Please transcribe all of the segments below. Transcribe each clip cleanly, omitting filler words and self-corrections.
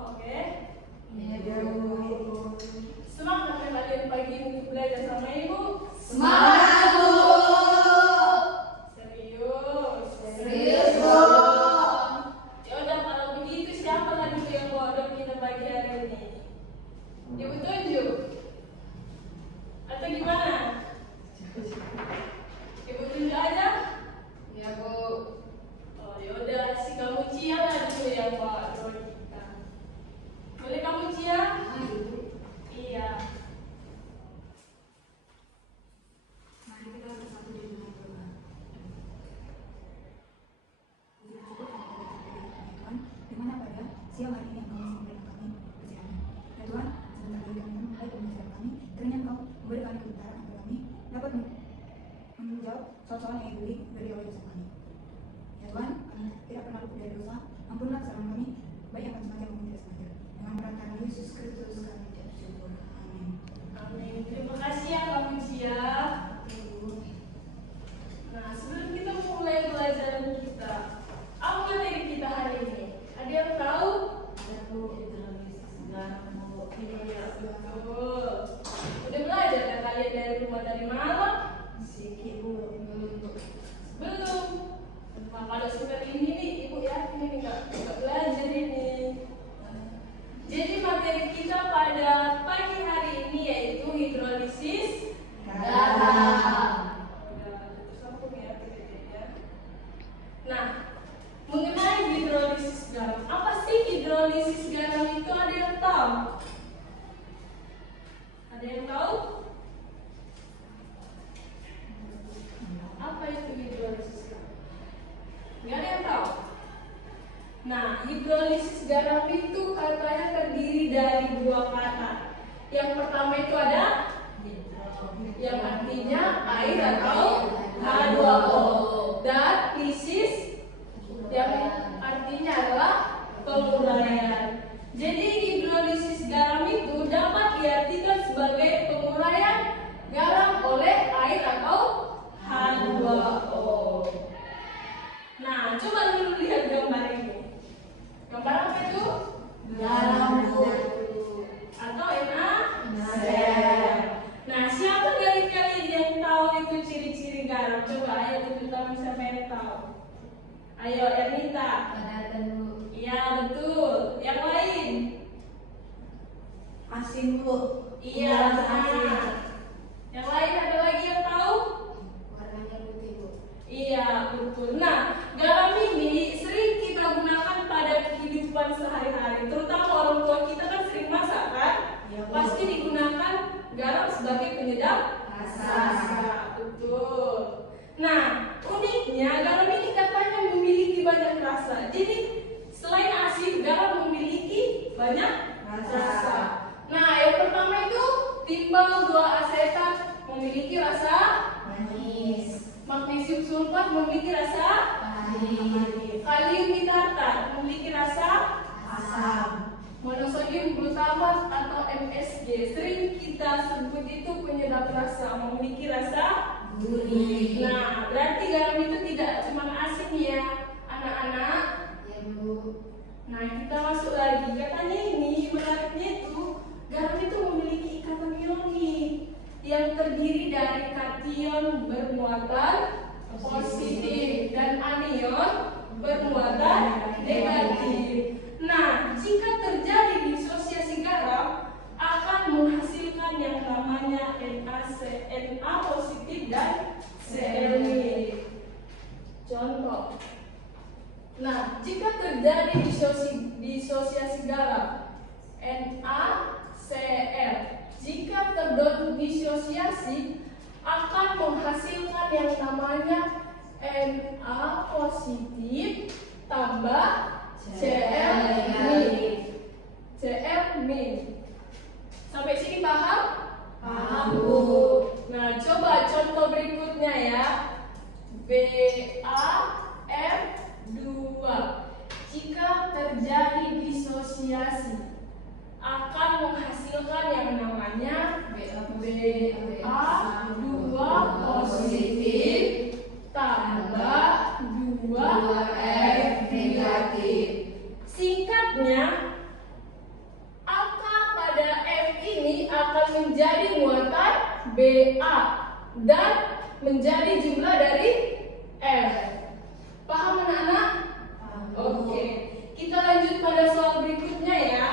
semua, oke? Iya, Bu. Semangat kan kalian pagi ini untuk belajar sama Ibu? Semangat, Bu. Serius? Serius, Bu. Ya udah, kalau begitu siapa lagi yang bawa dong kita pagi hari ini? Ibu tunjuk? Atau gimana? Ibu tunjuk aja? Iya, Bu. Oh ya udah, si kamu Cia lah dulu yang bawa dong kita. Boleh kamu Cia? Iya. Mari kita bersatu di dunia doa. Tuhan, dimana pada siang hari ini Engkau memberikan kami kesehatan. Ya Tuhan, sebentar lagi kami mulai pembelajaran kami. Kiranya Engkau memberi kami kebenaran agar kami dapat menjawab soal-soal yang diberi oleh dosa kami. Ya Tuhan, kami tidak pernah luput dari dosa. Ampunlah kesalahan kami, baik yang kami sengaja maupun tidak sengaja. Dengan perkataan Yesus Kristus kami ucap syukur. Amin. Amin. Terima kasih ya kamu Cia. Nah, sebelum kita mulai pelajaran kita, apa materi kita hari ini? Ada yang tahu? Ada Bu, Iya, betul. Udah belajar kan kalian dari rumah dari malam? sedikit Bu, Belum. Nah, kalau seperti ini nih, Ibu yakin ini nggak belajar ini. Jadi materi kita pada pagi hari ini yaitu hidrolisis garam. Nah, mengenai hidrolisis garam, apa sih hidrolisis garam itu? Ada yang tahu? Ada yang tahu? Apa itu hidrolisis garam? Nggak ada yang tahu? Nah, hidrolisis garam itu katanya terdiri dari dua kata. Yang pertama itu ada yang artinya air atau H2O, dan lisis yang artinya adalah penguraian. Jadi hidrolisis garam itu dapat diartikan sebagai penguraian garam oleh air atau H2O. Nah, coba dulu lihat gambar ini. Gambar apa itu? garam Bu. Atau NaCl. Nah, siapa dari kalian yang tahu itu ciri-ciri garam? Coba ayo tunjuk tangan siapa yang tahu. Ayo Ernita. Padatan Bu. Iya betul. Yang lain? Asin Bu. Iya. Nah. Yang lain ada lagi yang tahu? Warnanya putih Bu. Iya betul. Nah, garam ini sering kita gunakan pada kehidupan sehari-hari. Terutama orang tua kita kan sering masak kan? Iya, Bu. Pasti digunakan garam sebagai penyedap Rasa. Betul. Nah, uniknya garam ini katanya memiliki banyak rasa. Jadi selain asin, garam memiliki banyak rasa. Nah, yang pertama itu timbal 2 asetat memiliki rasa Manis. magnesium sulfat memiliki rasa Pahit. kalium bitartat memiliki rasa Asam. monosodium glutamat atau MSG sering kita sebut itu penyedap rasa, memiliki rasa Gurih. Nah, berarti garam itu tidak cuma asin ya, anak-anak. Ya Bu. Nah, kita masuk lagi. Katanya ini menariknya itu garam itu memiliki ikatan ionik yang terdiri dari kation bermuatan positif dan anion bermuatan negatif. Nah, jika terjadi disosiasi garam akan menghasilkan yang namanya Na positif dan Cl-. Contoh. Nah, jika terjadi disosiasi garam NaCl, jika terbentuk disosiasi akan menghasilkan yang namanya Na positif tambah Cl min. Cl min. Sampai sini paham? Paham Bu. Nah, coba contoh berikutnya ya. BaF2. Jika terjadi disosiasi akan menghasilkan yang namanya BaF2 positif tambah 2F negatif. Singkatnya, BA dan menjadi jumlah dari F. Paham anak-anak? Oke. Kita lanjut pada soal berikutnya ya.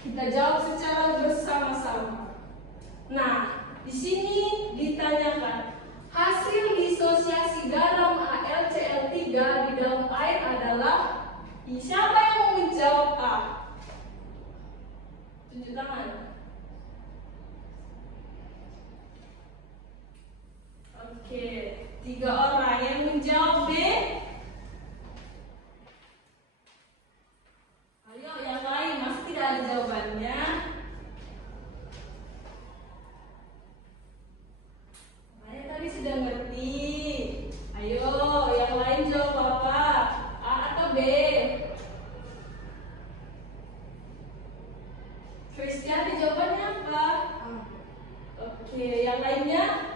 Kita jawab secara bersama-sama. Nah, di sini ditanyakan hasil disosiasi garam AlCl3 di dalam air adalah, siapa yang mau menjawab A? Tunjuk tangan. Oke, 3 orang yang menjawab B. Ayo, yang lain masih tidak ada jawabannya. Saya tadi sudah ngerti. Ayo, yang lain jawab apa? A atau B? Kristiani jawabannya apa? Oke, yang lainnya?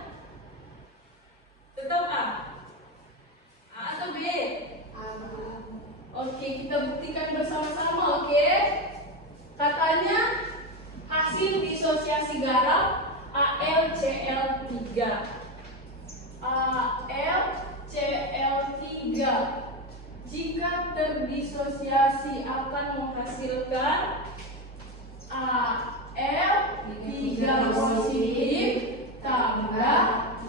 Tetap A? A atau B? Oke, kita buktikan bersama-sama, oke? Katanya hasil disosiasi garam AlCl3. AlCl3 jika terdisosiasi akan menghasilkan Al3 positif tambah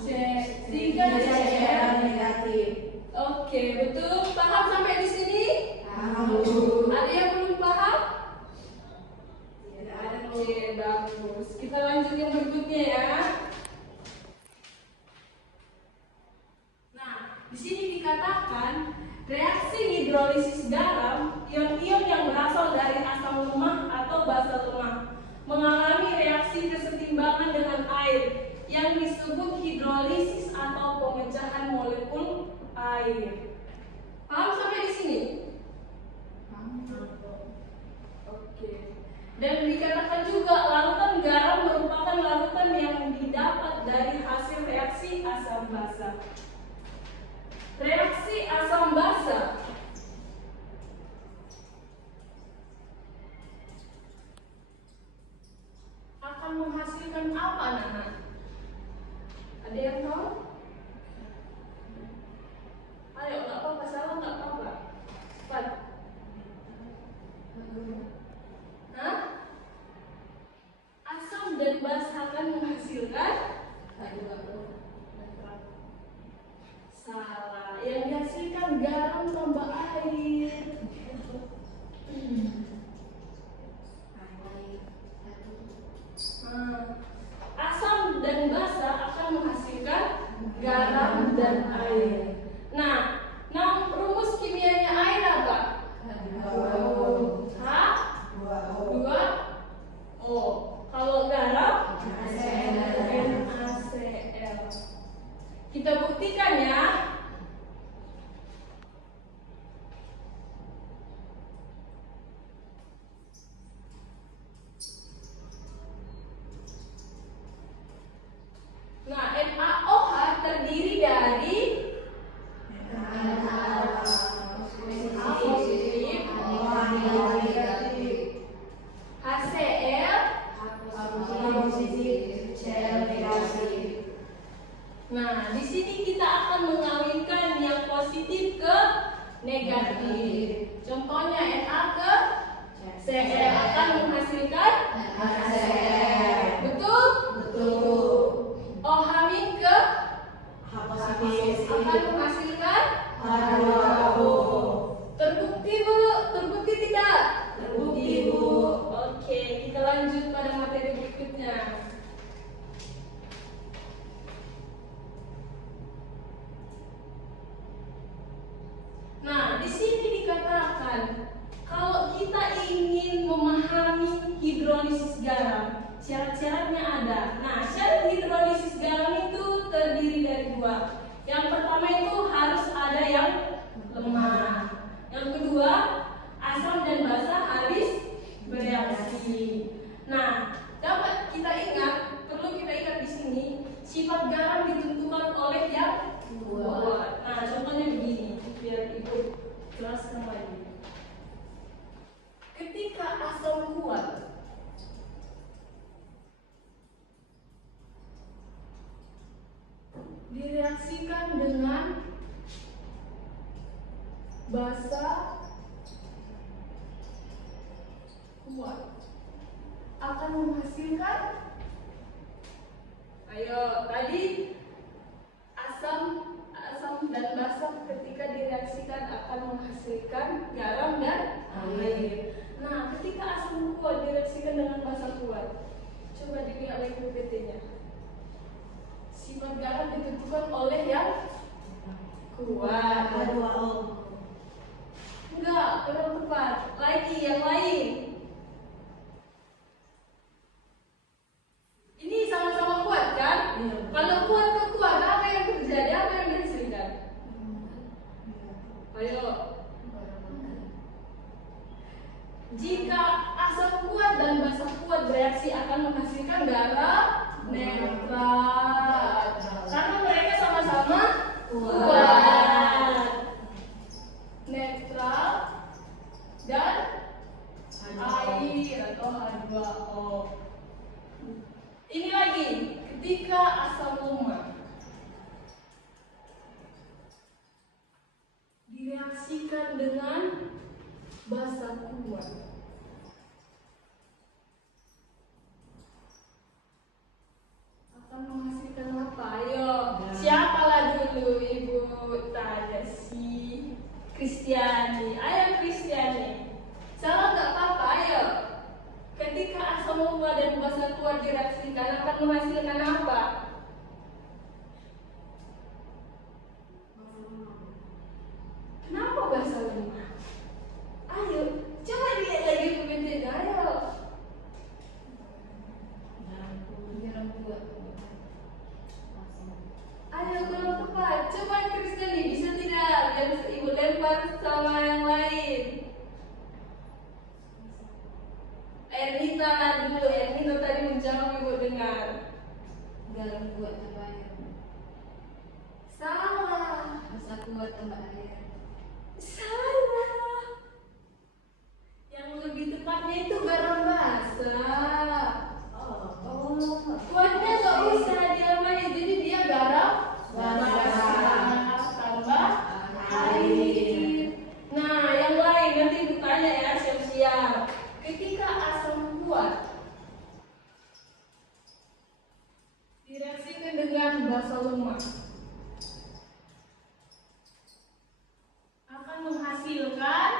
C3Cl negatif. Oke, betul. Paham sampai di sini? Ada yang belum paham? Oke, bagus. Kita lanjut yang berikutnya ya. Nah, di sini dikatakan reaksi hidrolisis garam, ion-ion yang berasal dari asam lemah atau basa lemah mengalami reaksi kesetimbangan dengan air yang disebut hidrolisis atau pemecahan molekul air. Paham sampai di sini? Oke. Dan dikatakan juga larutan garam merupakan larutan yang didapat dari hasil reaksi asam basa. Reaksi asam basa akan menghasilkan apa, anak-anak? Ada yang tahu? Ayo, nggak apa-apa, salah nggak apa-apa. Cepat. Hah? Asam dan basa akan menghasilkan? Salah. Yang dihasilkan garam tambah air. Asam dan basa akan menghasilkan garam dan air. Nah, rumus kimianya air apa? Hah? 2O. Kalau garam? NaCl. Kita buktikan ya. Nah, NaOH terdiri dari Nah, di sini kita akan mengawinkan yang positif ke negatif. Contohnya Na ke Cl akan menghasilkan NaCl. Betul? Betul. OH min ke H positif akan menghasilkan H2O. Terbukti Bu? Terbukti tidak? Terbukti, Bu. Oke, kita lanjut pada materi berikutnya. Nah, di sini dikatakan kalau kita ingin memahami hidrolisis garam, syarat-syaratnya ada. Nah, syarat hidrolisis garam itu terdiri dari 2. Yang pertama itu harus ada yang lemah. Yang kedua, asam dan basa harus bereaksi. Nah, dapat kita ingat, perlu kita ingat di sini, sifat garam ditentukan oleh yang kuat. Nah, contohnya begini, biar Ibu jelaskan lagi. Ketika asam kuat, kuat akan menghasilkan, ayo tadi asam dan basa ketika direaksikan akan menghasilkan garam dan air. Nah, ketika asam kuat direaksikan dengan basa kuat, coba dilihat lagi PPT-nya. Sifat garam ditentukan oleh yang kuat. Enggak, kurang tepat. Lagi yang lain. Ini sama-sama kuat kan? Iya. Kalau kuat ke kuat, apa yang terjadi? Apa yang dihasilkan? Ayo. Jika asam kuat dan basa kuat bereaksi akan menghasilkan garam netral. Karena mereka sama-sama kuat. Netral dan air atau H2O. Ini lagi, ketika asam lemah direaksikan dengan basa kuat, akan menghasilkan apa? Ayo, siapalah dulu Ibu tanya si Kristiani. Ayo Kristiani, salah nggak apa-apa. Ayo, ketika asam lemah dan basa kuat direaksikan akan menghasilkan apa? Kenapa basa lemah? Ayo, coba lihat lagi PPT-nya. Ayo. Ayo kurang tepat. Coba Kristiani, bisa tidak? Biar Ibu lempar sama yang lain. Ernita dulu. Ernita tadi menjawab, Ibu dengar. Garam kuat tambah air. Salah. Basa kuat tambah air. Salah. Yang lebih tepatnya itu garam basa. Kuatnya nggak usah diapain, jadi dia garam basa tambah air. Nah, yang lain nanti ditanya ya, siap-siap. Ketika asam kuat direaksikan dengan basa lemah akan menghasilkan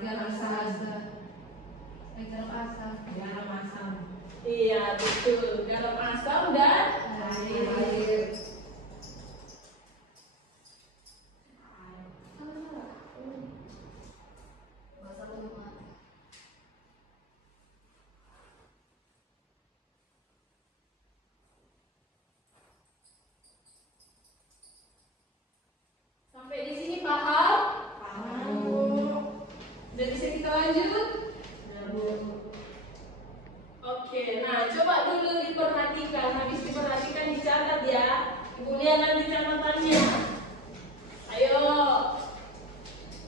Garam asam. iya betul, garam asam dan Air. Basa lemah. sampai di sini paham? Paham. Udah bisa kita lanjut? Oke, nah coba dulu diperhatikan, habis diperhatikan dicatat ya. Ibu lihat nanti catatannya. Ayo,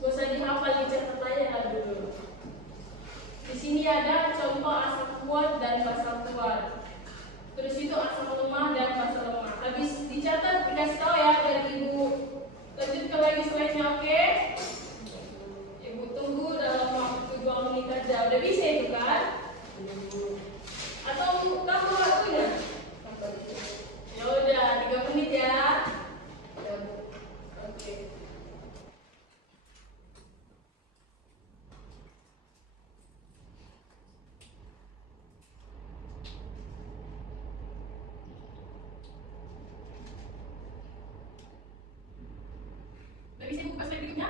gak usah dihafal, dicatatannya dulu. Di sini ada contoh asam kuat dan basa kuat. Terus itu asam lemah dan basa lemah. Habis dicatat, dikasih tahu ya dari Ibu. Lanjutkan lagi slide-nya, oke? Ibu tunggu dalam waktu 2 menit aja. Udah bisa itu kan? Atau tambah waktunya? Ya udah, 3 menit ya. Oke. Udah bisa buka slide berikutnya?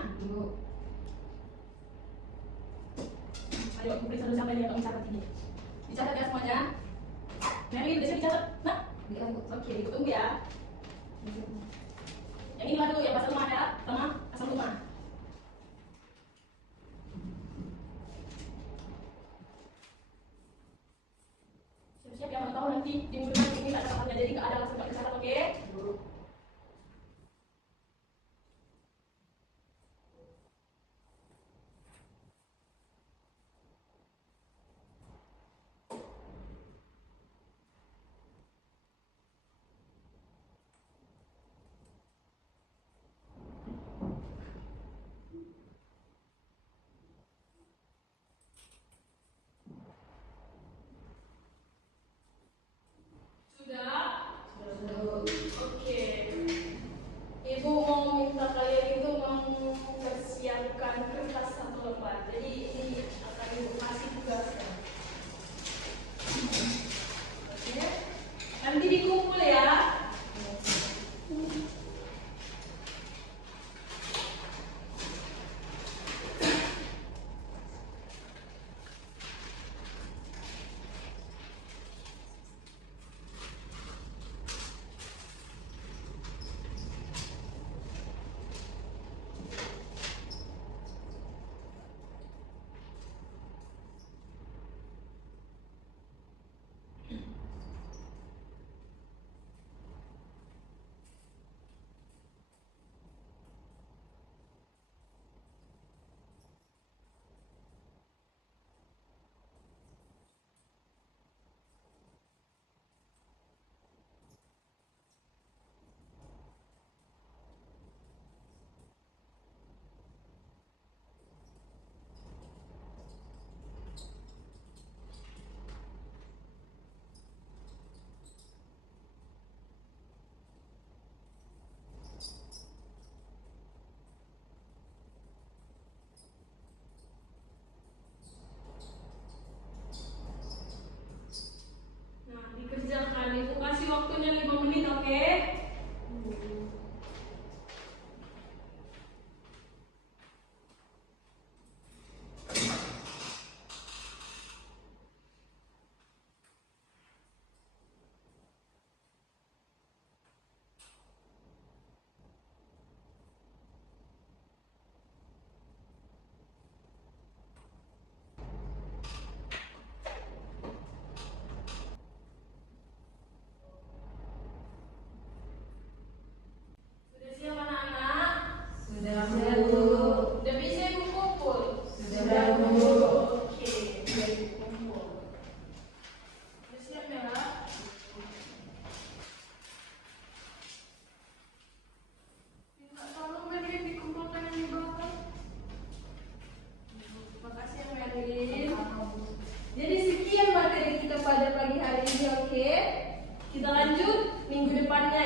Ayo, aku periksa dulu siapa yang mencatat ini. Dicatat ya semuanya. Meli, udah siap dicatat? Nah, oke, Ibu tunggu ya. Yang ini dulu, yang basa lemah ya, sama asam lemah. Siap-siap ya, mau tahu nanti di minggu depan ini ada catatannya, jadi nggak ada langsung nggak dicatat, oke? depannya